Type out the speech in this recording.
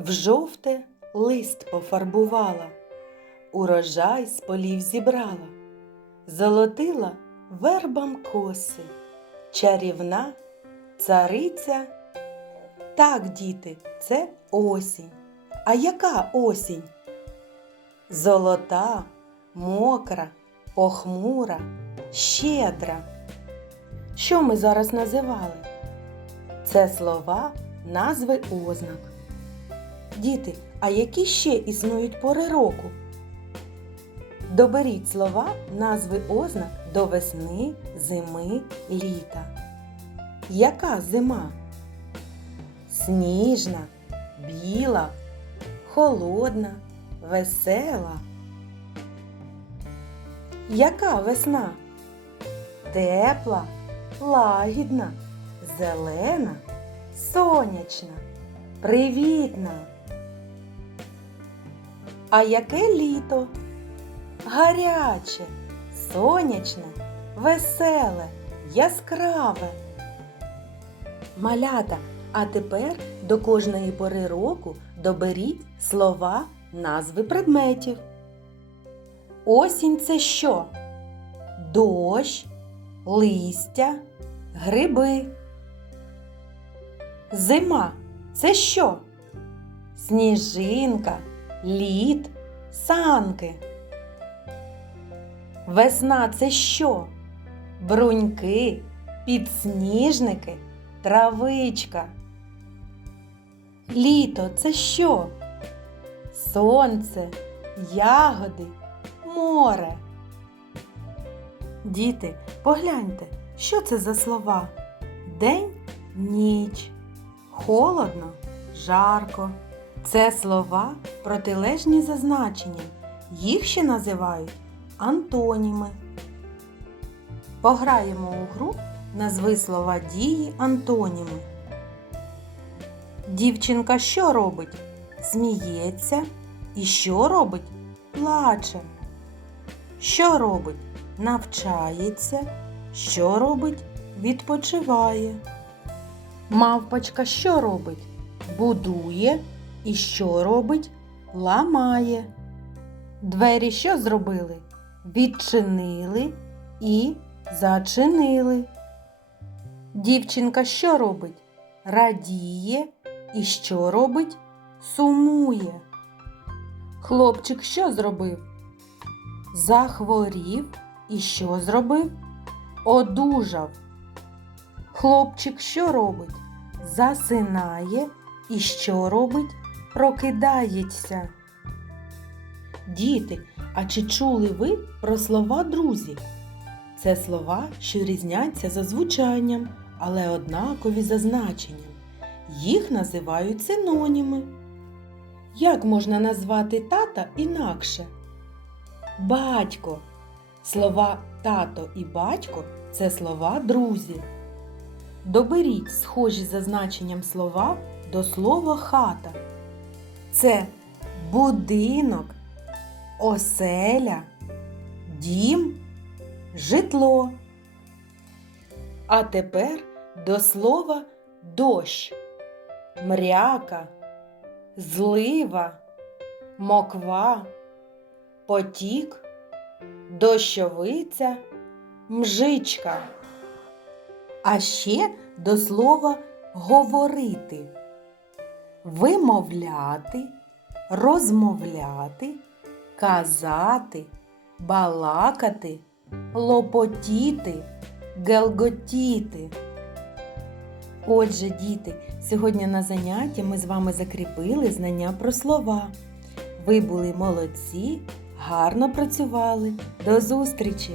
в жовте лист пофарбувала, урожай з полів зібрала, золотила вербам коси, чарівна цариця. Так, діти, це осінь. А яка осінь? Золота, мокра, похмура, щедра. Що ми зараз називали? Це слова, назви ознак. Діти, а які ще існують пори року? Доберіть слова, назви ознак до весни, зими, літа. Яка зима? Сніжна, біла, холодна, весела. Яка весна? Тепла, лагідна, зелена, сонячна, привітна. А яке літо? Гаряче, сонячне, веселе, яскраве. Малята, а тепер до кожної пори року доберіть слова, назви предметів. Осінь це що? Дощ, листя, гриби. Зима це що? Сніжинка, лід, санки. Весна це що? Бруньки, підсніжники, травичка. Літо це що? Сонце, ягоди, море. Діти, погляньте, що це за слова? День, ніч, холодно, жарко. Це слова протилежні за значенням. Їх ще називають антоніми. Пограємо у гру назви слова дії антоніми. Дівчинка що робить? Сміється. І що робить? Плаче. Що робить? Навчається. Що робить? Відпочиває. Мавпочка що робить? Будує. І що робить? Ламає. Двері що зробили? Відчинили і зачинили. Дівчинка що робить? Радіє і що робить? Сумує. Хлопчик що зробив? Захворів і що зробив? Одужав. Хлопчик що робить? Засинає і що робить? Прокидається. Діти, а чи чули ви про слова друзі? Це слова, що різняться за звучанням, але однакові за значенням. Їх називають синоніми. Як можна назвати тата інакше? Батько. Слова тато і батько це слова друзі. Доберіть схожі за значенням слова до слова хата. Це будинок, оселя, дім, житло. А тепер до слова дощ, мряка, злива, моква, потік, дощовиця, мжичка. А ще до слова говорити, вимовляти, розмовляти, казати, балакати, лопотіти, гелготіти. Отже, діти, сьогодні на занятті ми з вами закріпили знання про слова. Ви були молодці, гарно працювали. До зустрічі!